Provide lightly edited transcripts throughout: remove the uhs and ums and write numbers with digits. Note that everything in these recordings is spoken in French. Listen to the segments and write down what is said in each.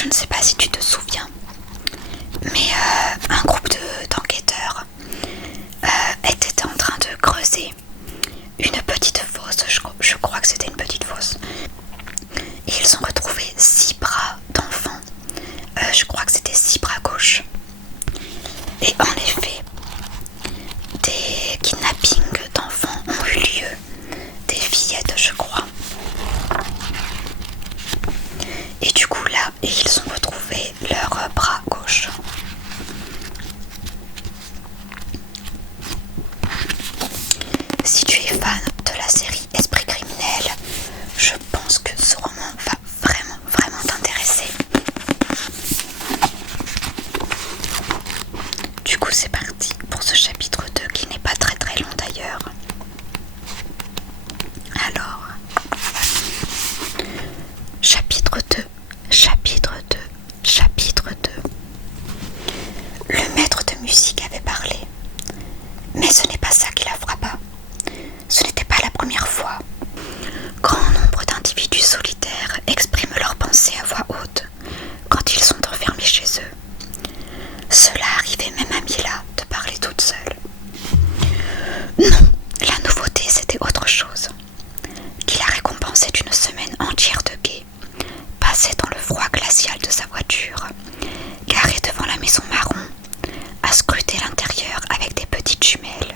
je ne sais pas si tu te souviens, mais un groupe d'enquêteurs était en train de creuser une petite fosse, je crois que c'était une petite fosse, et ils ont retrouvé 6 bras d'enfants, je crois que c'était 6 bras gauche. Et en effet, des kidnappings d'enfants ont eu lieu, des fillettes je crois. Et du coup là, ils ont retrouvé leur bras gauche. Si tu es fan de la série Esprit criminel, je pense que ce roman va vraiment t'intéresser. Du coup c'est parti pour ce chapitre 2 qui n'est pas très long d'ailleurs. Alors, chapitre 2. Le maître de musique avait parlé, mais ce n'est pas ça qui la frappa. Ce n'était pas la première fois. Grand nombre d'individus solitaires expriment leurs pensées à voix haute quand ils sont enfermés chez eux. Cela arrivait même à Mila de parler toute seule. Non, la nouveauté c'était autre chose. Qui la récompensait d'une semaine entière de guet, passée dans le froid glacial de sa voiture, garée devant la maison marron, à scruter l'intérieur avec des petites jumelles.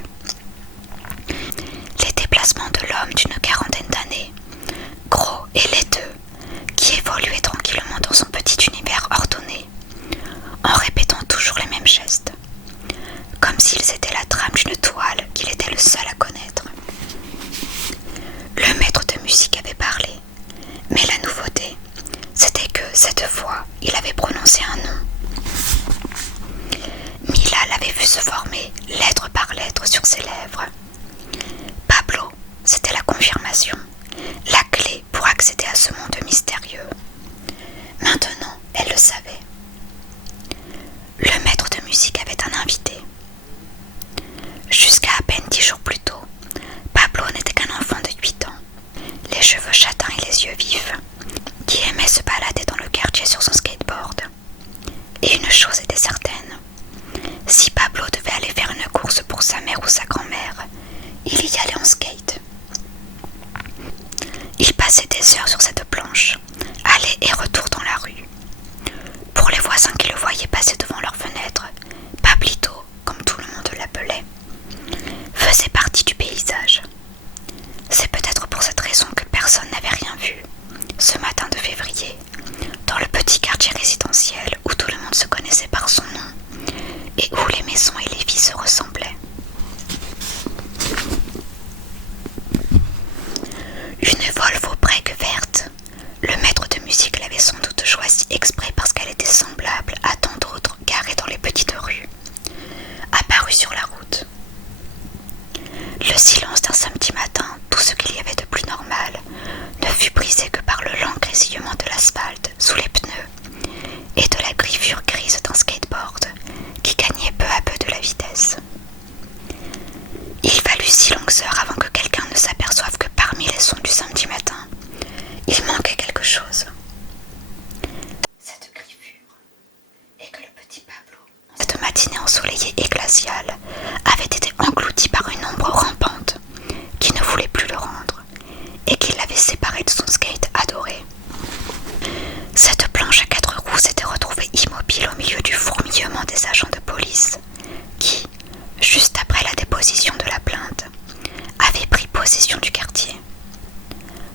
Les déplacements de l'homme d'une quarantaine d'années, gros et laiteux, qui évoluait tranquillement dans son petit univers ordonné, en répétant toujours les mêmes gestes, comme s'ils étaient la trame d'une toile qu'il était le seul à connaître. Le maître de musique avait parlé, mais la nouveauté, c'était que cette fois, il avait prononcé un nom. Mila l'avait vu se former lettre par lettre sur ses lèvres. Pablo, c'était la confirmation, la clé pour accéder à ce monde mystérieux. Maintenant, elle le savait. Le maître de musique avait un invité. Jusqu'à peine 10 jours plus tôt, Pablo n'était qu'un enfant de 8 ans, les cheveux châtains et les yeux vifs, qui aimait se balader dans le quartier sur son skateboard. Et une chose était certaine, si Pablo devait aller faire une course pour sa mère ou sa grand-mère, il y allait en skate. Il passait des heures sur cette planche, aller et retour dans la rue. Pour les voisins qui le voyaient passer devant leur fenêtre, Pablito, comme tout le monde l'appelait, faisait partie du paysage. C'est peut-être pour cette raison que personne n'avait rien vu, ce matin de février, dans le petit quartier résidentiel où tout le monde se connaissait par son nom, et où les maisons et les vies se ressemblaient. Une Volvo break verte. Le maître de musique l'avait sans doute choisie exprès parce qu'elle était semblable à tant d'autres garées dans les petites rues, apparue sur la route. Le silence d'un samedi matin, tout ce qu'il y avait de plus normal, ne fut brisé que par le lent grésillement de l'asphalte sous les pneus et de la griffure grise d'un skateboard qui gagnait peu à peu de la vitesse. Il fallut 6 longues heures avant que quelqu'un ne s'aperçoive que parmi les sons du samedi matin, il manquait quelque chose. Cette griffure, et que le petit Pablo, cette matinée ensoleillée et glaciale, avait été englouti par une ombre rampante qui ne voulait plus le rendre et qui l'avait séparé de son skate adoré. Cette planche à 4 roues s'était retrouvée immobile au milieu du fourmillement des agents de police qui, juste après la déposition de la plainte, avaient pris possession du quartier.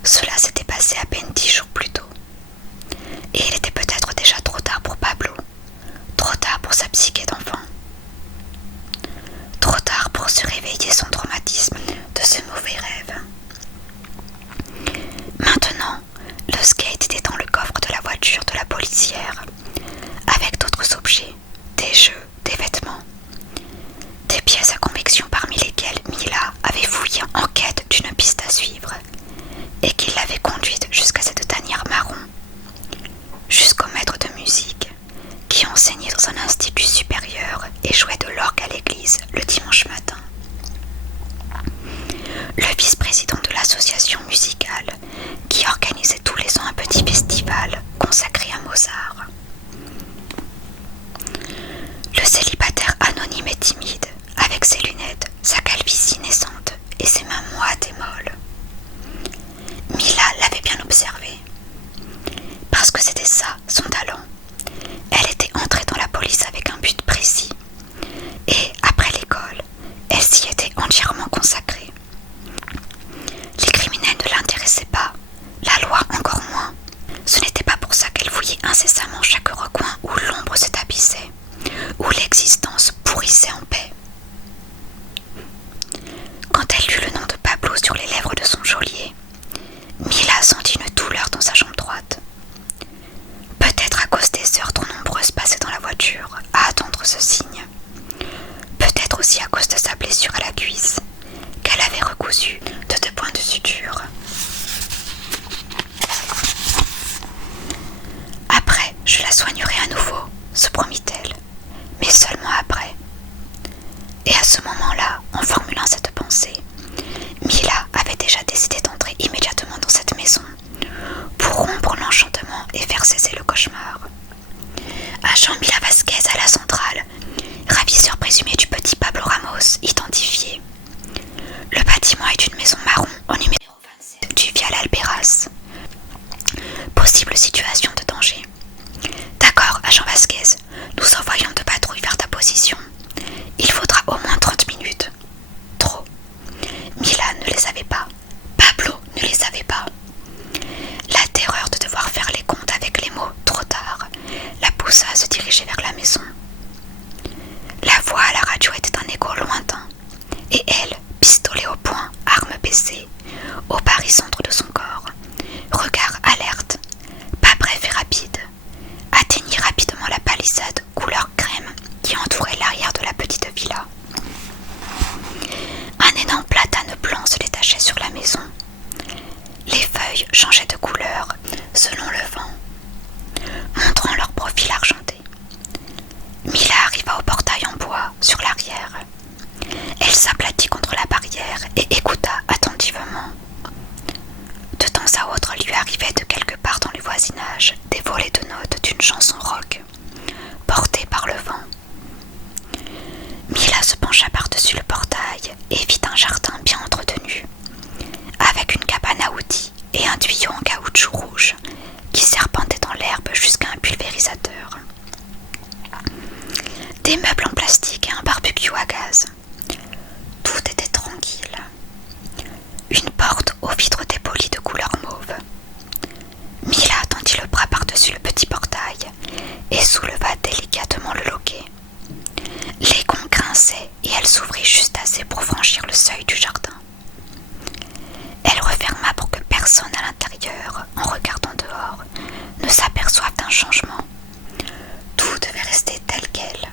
Cela s'était passé à peine 10 jours plus tôt. Et il était peut-être déjà trop tard pour Pablo, trop tard pour sa psyché d'enfant. Trop tard pour se réveiller son traumatisme de ce mauvais rêve. Maintenant, le skate était dans le coffre de la voiture de la policière, avec d'autres objets, des jeux, des vêtements, des pièces à conviction parmi lesquelles Mila avait fouillé en quête d'une piste à suivre et qui l'avait conduite jusqu'à cette tanière marron, jusqu'au maître de musique qui enseignait dans un institut supérieur et jouait de l'orgue à l'église le dimanche matin. Le vice-président de l'association musicale qui organisait tous les ans un petit festival consacré à Mozart. incessamment chaque recoin où l'ombre se tapissait, où l'existence pourrissait en paix. Quand elle lut le nom de Pablo sur les lèvres de son geôlier, Mila sentit une douleur dans sa jambe droite. Peut-être à cause des heures trop nombreuses passées dans la voiture à attendre ce signe. Peut-être aussi à cause de sa blessure à la cuisse, qu'elle avait recousue de 2 points de suture. Après, je la soignerai à nouveau, se promit-elle, mais seulement après. Et à ce moment-là, en formulant cette pensée, Mila avait déjà décidé d'entrer immédiatement dans cette maison pour rompre l'enchantement et faire cesser le cauchemar. Agent Mila Vasquez à la centrale, ravisseur présumé du petit Pablo Ramos, identifié. Le bâtiment est une maison marron au numéro 27 du Vial Alberas. Possible situation de danger. D'accord, agent Vasquez, nous envoyons 2 patrouilles vers ta position. Il faudra au moins 30 minutes. Trop. Mila ne les avait pas. Pablo ne les avait pas. La terreur de devoir faire les comptes avec les mots « trop tard » la poussa à se diriger vers la maison. La voix à la radio était un écho lointain, et elle, pistolet au poing, arme baissée, au barycentre de son corps, regard alerte, pas bref et rapide, atteignit rapidement la palissade couleur crème qui entourait l'arrière de la petite villa. Un énorme platane blanc se détachait sur la maison. Les feuilles changeaient de couleur selon le vent, montrant leur profil argenté. Mila arriva au portail en bois sur l'arrière. Elle s'aplatit contre la barrière et écouta attentivement. De temps à autre lui arrivait de quelque part dans le voisinage des volées de notes d'une chanson rock, portée par le vent. Mila se pencha par-dessus le portail et vit un jardin bien entretenu, avec une cabane à outils et un tuyau en caoutchouc rouge qui serpentait dans l'herbe jusqu'à un pulvérisateur. Des meubles en plastique et un barbecue à gaz. Tout était tranquille. Une porte aux vitres dépolies de couleur mauve. Mila tendit le bras par-dessus le petit portail et souleva délicatement le loquet. Les gonds grinçaient et elle s'ouvrit juste assez pour franchir le seuil du jardin. Elle referma pour que personne à l'intérieur, en regardant dehors, ne s'aperçoive d'un changement. Tout devait rester tel quel.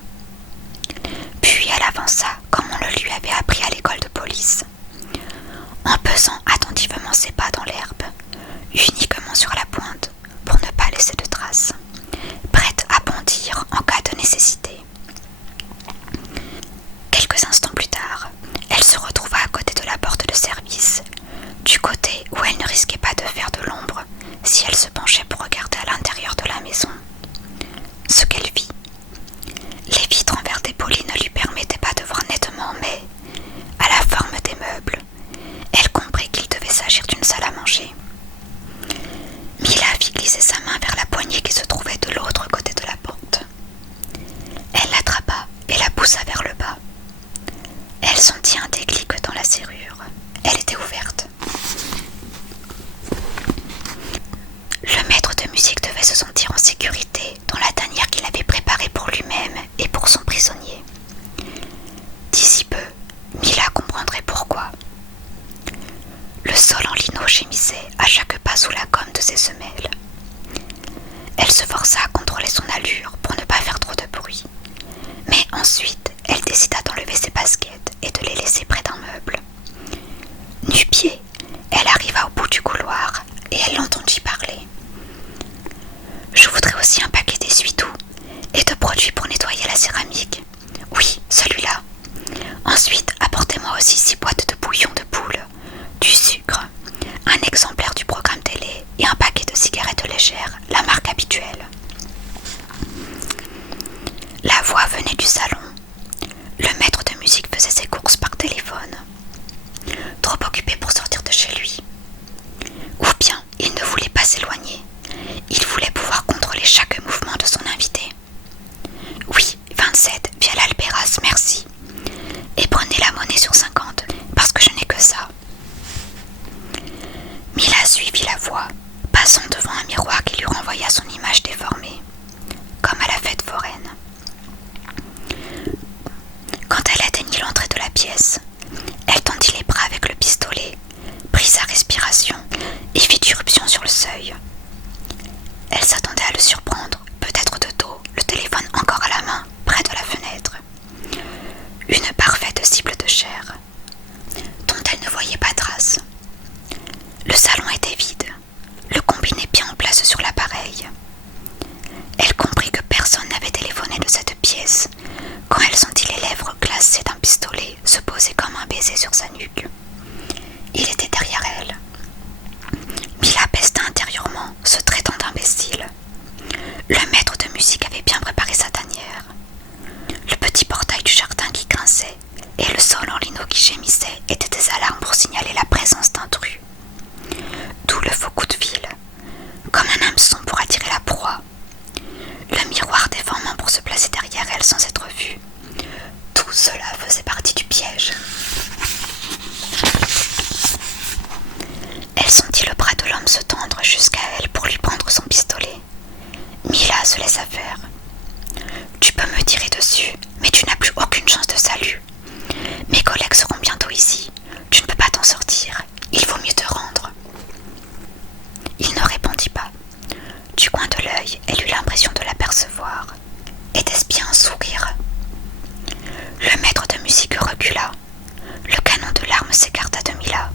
Puis elle avança comme on le lui avait appris à l'école de police, en pesant attentivement ses pas dans l'herbe, uniquement sur la pointe, pour ne pas laisser de traces, prête à bondir en cas de nécessité. Quelques instants plus tard, elle se retrouva à côté de la porte de service, du côté où elle ne risquait pas de faire de l'ombre si elle se penchait pour regarder à l'intérieur de la maison. Ce qu'elle vit. Les vitres en verre dépoli ne lui permettaient pas de voir nettement, mais, à la forme des meubles, elle comprit qu'il devait s'agir d'une salle à manger. Mila fit glisser sa main vers la poignée qui se trouvait de l'autre côté de la porte. Elle l'attrapa et la poussa vers le bas. Elle sentit un déclic dans la serrure. Elle était ouverte. Le maître de musique devait se sentir en sécurité dans la tanière qu'il avait préparée pour lui-même et pour son prisonnier. D'ici peu, Mila comprendrait pourquoi. Le sol en lino gémissait à chaque pas sous la gomme de ses semelles. Elle se força à contrôler son allure pour ne pas faire trop de bruit. Mais ensuite, elle décida d'enlever ses baskets et de les laisser près d'un meuble. Nu-pied, elle arriva au bout du couloir et elle l'entendit parler. « Je voudrais aussi un paquet d'essuie-tout et de produits pour nettoyer la céramique. Oui, celui-là. Ensuite, apportez-moi aussi 6 boîtes de bouillon de poule, du sucre, un exemplaire du programme télé et un paquet de cigarettes légères, la marque habituelle. » La voix venait du salon. Le maître de musique faisait ses courses par téléphone. elle sans être vue. Tout cela faisait partie du piège. Elle sentit le bras de l'homme se tendre jusqu'à elle pour lui prendre son pistolet. Mila se laissa faire. « Tu peux me tirer dessus, mais tu n'as plus aucune chance de salut. Mes collègues seront bientôt ici. Tu ne peux pas t'en sortir. Il vaut mieux te rendre. » Il ne répondit pas. Du coin de l'œil, elle eut l'impression de l'apercevoir. Était-ce bien un sourire? Le maître de musique recula. Le canon de l'arme s'écarta de Mila,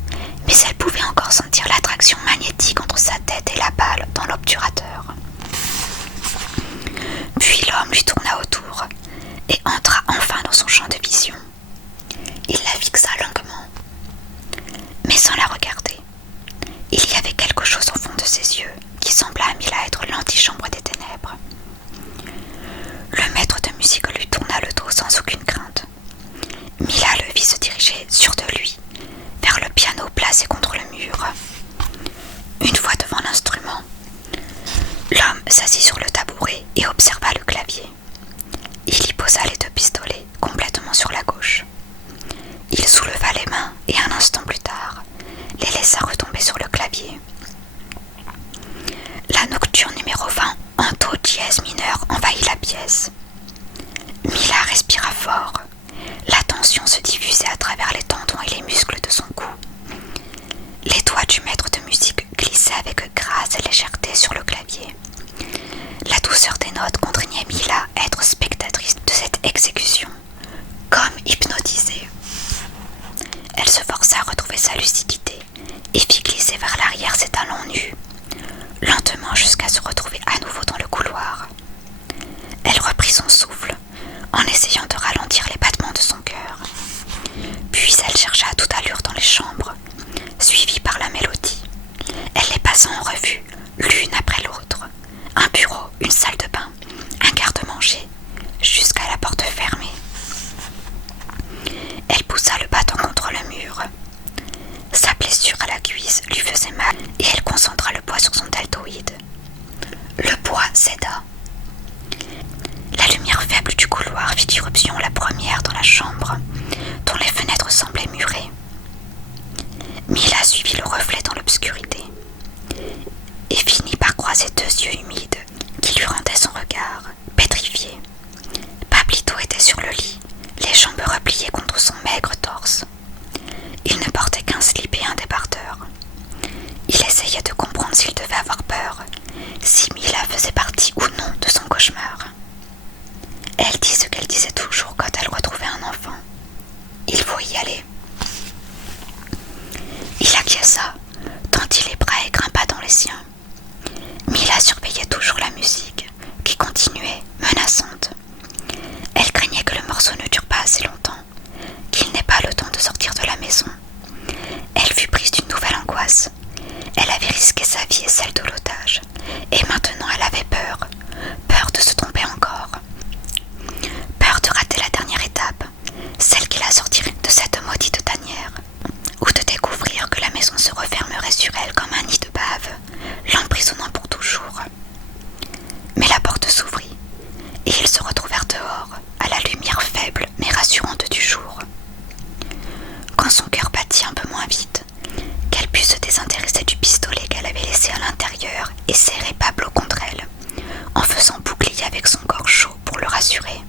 mais elle pouvait encore sentir l'attraction magnétique entre sa tête et la balle dans l'obturateur. Puis l'homme lui tourna autour et entra enfin dans son champ de vision. Il la fixa longuement, mais sans la regarder. Il y avait quelque chose au fond de ses yeux qui sembla à Mila être l'antichambre des ténèbres. Le maître de musique lui tourna le dos sans aucune crainte. Mila le vit se diriger, sûre de lui, vers le piano placé contre le mur. Une fois devant l'instrument, l'homme s'assit sur le tabouret et observa le clavier. Il y posa les deux pistolets complètement sur la gauche. Il souleva les mains et un instant plus tard, les laissa retomber sur le clavier. La nocturne numéro 20 en do dièse mineur envahit la pièce. Mila respira fort. La tension se diffusait à travers les tendons et les muscles de son cou. Les doigts du maître de musique glissaient avec grâce et légèreté sur le clavier. La douceur des notes contraignait Mila à être spectatrice de cette exécution, comme hypnotisée. Elle se força à retrouver sa lucidité et fit glisser vers l'arrière ses talons nus, lentement jusqu'à se retrouver à nouveau dans le couloir. Elle reprit son souffle en essayant de ralentir les battements de son cœur. Puis elle chercha à toute allure dans les chambres, suivie par la mélodie. Elle les passa en revue, l'une après l'autre. Un bureau, une salle de bain, un garde-manger, jusqu'à la porte fermée. Elle poussa le bâton contre le mur. Sa blessure à la cuisse lui faisait mal et elle concentra le poids sur son deltoïde. Le poids céda. La lumière faible du couloir fit irruption la première dans la chambre, dont les fenêtres semblaient murées. Mila suivit le reflet dans l'obscurité et finit par croiser deux yeux humides qui lui rendaient son regard, pétrifié. Pablito était sur le lit, les jambes repliées contre son maigre torse. Il ne portait qu'un slip et un débardeur. Il essayait de comprendre s'il devait avoir peur, si Mila faisait partie ou non de son cauchemar. Elle dit ce qu'elle disait toujours quand elle retrouvait un enfant. Il faut y aller. Il acquiesça, tendit les bras et grimpa dans les siens. Mila surveillait toujours la musique, qui continuait, menaçante. Elle craignait que le morceau ne dure pas assez longtemps, qu'il n'ait pas le temps de sortir de la maison. Elle fut prise d'une nouvelle angoisse. Elle avait risqué sa vie et celle de l'otage, et maintenant elle avait peur, peur de se tromper encore. Peur de rater la dernière étape, celle qui la sortirait de cette maudite tanière, ou de découvrir que la maison se refermerait sur elle comme un nid de bave, l'emprisonnant pour toujours. Mais la porte s'ouvrit, et ils se retrouvèrent dehors, à la lumière faible mais rassurante du jour. Quand son cœur battit un peu moins vite, qu'elle put se désintéresser du pistolet qu'elle avait laissé à l'intérieur et serrer Pablo contre elle, en faisant bouclier avec son corps chaud pour le rassurer.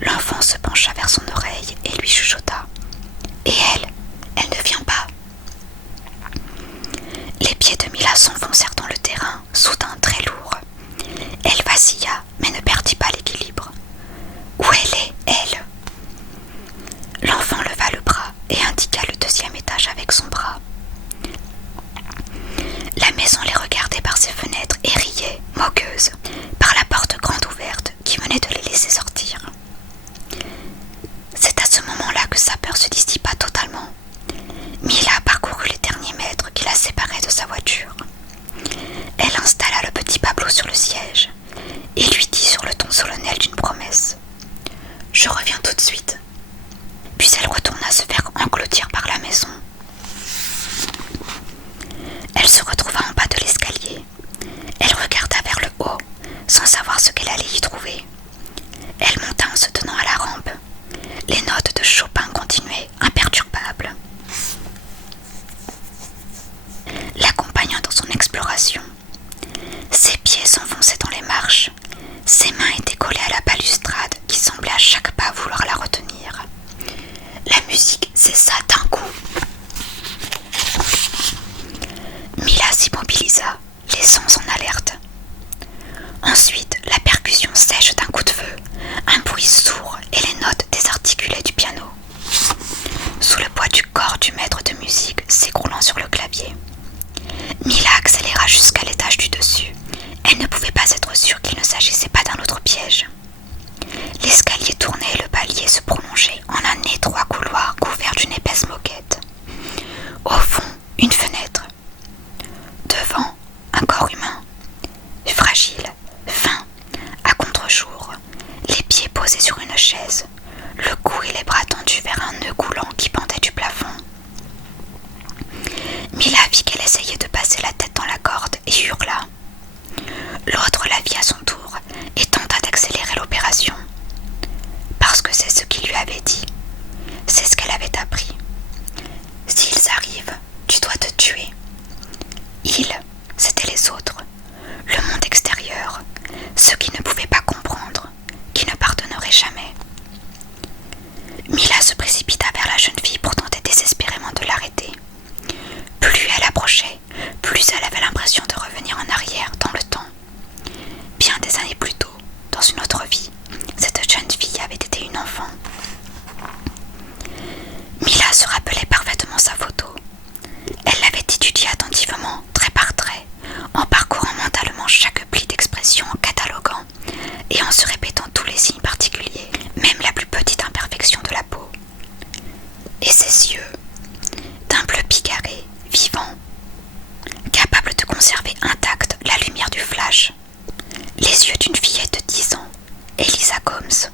L'enfant se pencha vers son oreille et lui chuchota. « Et elle ne vient pas !» Les pieds de Mila s'enfoncèrent dans le terrain, soudain très lourd. Elle vacilla, mais ne perdit pas l'équilibre. Où elle est, elle? L'enfant leva le bras et indiqua le deuxième étage avec son bras. La maison les regardait par ses fenêtres et riait, moqueuse, par la porte grande ouverte qui venait de les laisser sortir. C'est à ce moment-là que sa peur se dissipa totalement. Mila parcourut les derniers mètres qui la séparaient de sa voiture. Elle installa le petit Pablo sur le siège et lui dit sur le ton solennel d'une promesse. « Je reviens tout de suite. » Puis elle retourna se faire engloutir par la maison. Elle se retrouva en bas de l'escalier. Elle regarda vers le haut, sans savoir ce qu'elle allait y trouver. et en se répétant tous les signes particuliers, même la plus petite imperfection de la peau. Et ses yeux, d'un bleu picaré, vivant, capable de conserver intacte la lumière du flash. Les yeux d'une fillette de 10 ans, Elisa Combs.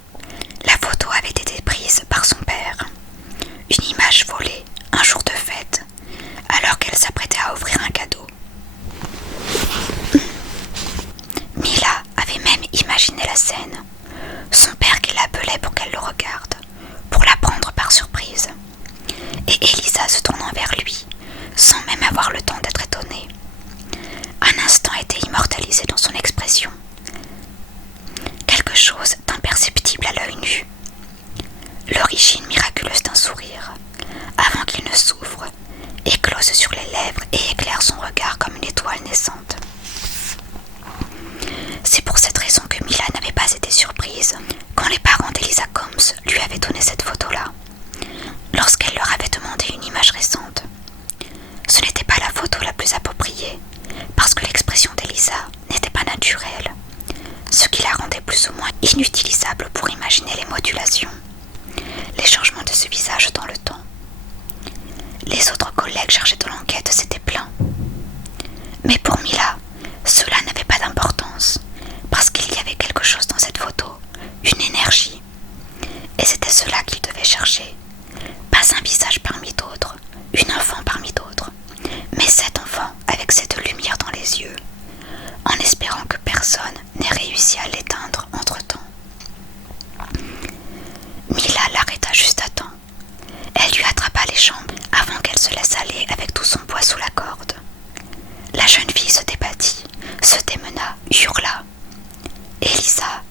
La photo avait été prise par son père. Une image volée un jour de fête, alors qu'elle s'apprêtait à ouvrir un cadeau. Mila avait même imaginé la scène. Son père qui l'appelait pour qu'elle le regarde, pour la prendre par surprise. Et Elisa se tournant vers lui, sans même avoir le temps d'être étonnée. Un instant était immortalisé dans son expression. Quelque chose d'imperceptible à l'œil nu. L'origine miraculeuse d'un sourire, avant qu'il ne s'ouvre, éclose sur les lèvres et éclaire son regard comme une étoile naissante. C'est pour cette raison que Mila n'avait pas été surprise quand les parents d'Elisa Combs lui avaient donné cette photo-là, lorsqu'elle leur avait demandé une image récente. Ce n'était pas la photo la plus appropriée, parce que l'expression d'Elisa n'était pas naturelle, ce qui la rendait plus ou moins inutilisable pour imaginer les modulations, les changements de ce visage dans le temps. Les autres collègues chargés de l'enquête s'étaient plaints. Mais pour Mila, cela n'avait pas d'importance, parce qu'il y avait quelque chose dans cette photo, une énergie. Et c'était cela qu'il devait chercher. Pas un visage parmi d'autres, une enfant parmi d'autres, mais cet enfant avec cette lumière dans les yeux, en espérant que personne n'ait réussi à l'éteindre entre-temps. Mila l'arrêta juste à temps. Elle lui attrapa les jambes avant qu'elle se laisse aller avec tout son poids sous la corde. La jeune fille se débattit, se démena, hurla. « Elisa !»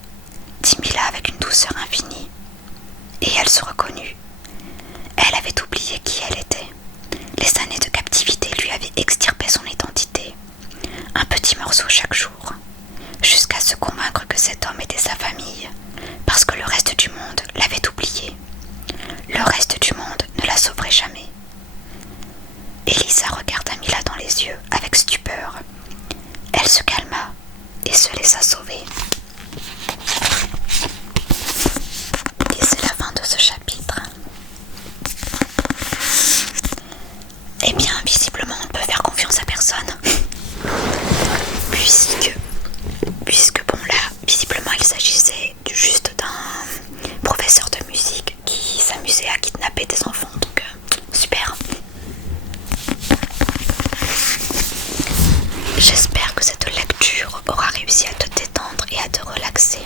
dit Mila avec une douceur infinie. Et elle se reconnut. Elle avait oublié qui elle était. Les années de captivité lui avaient extirpé son identité. Un petit morceau chaque jour, jusqu'à se convaincre que cet homme était sa famille, parce que le reste du monde l'avait oublié. Le reste du monde ne la sauverait jamais. Elisa regarda Mila dans les yeux avec stupeur. Elle se calma et se laissa sauver. Et c'est la fin de ce chapitre. Eh bien, visiblement, on ne peut faire confiance à personne. Puisque bon là, visiblement, il s'agissait juste d'un professeur de musique qui s'amusait à kidnapper des enfants. Donc, super. J'espère que cette lecture aura réussi à te détendre et à te relaxer.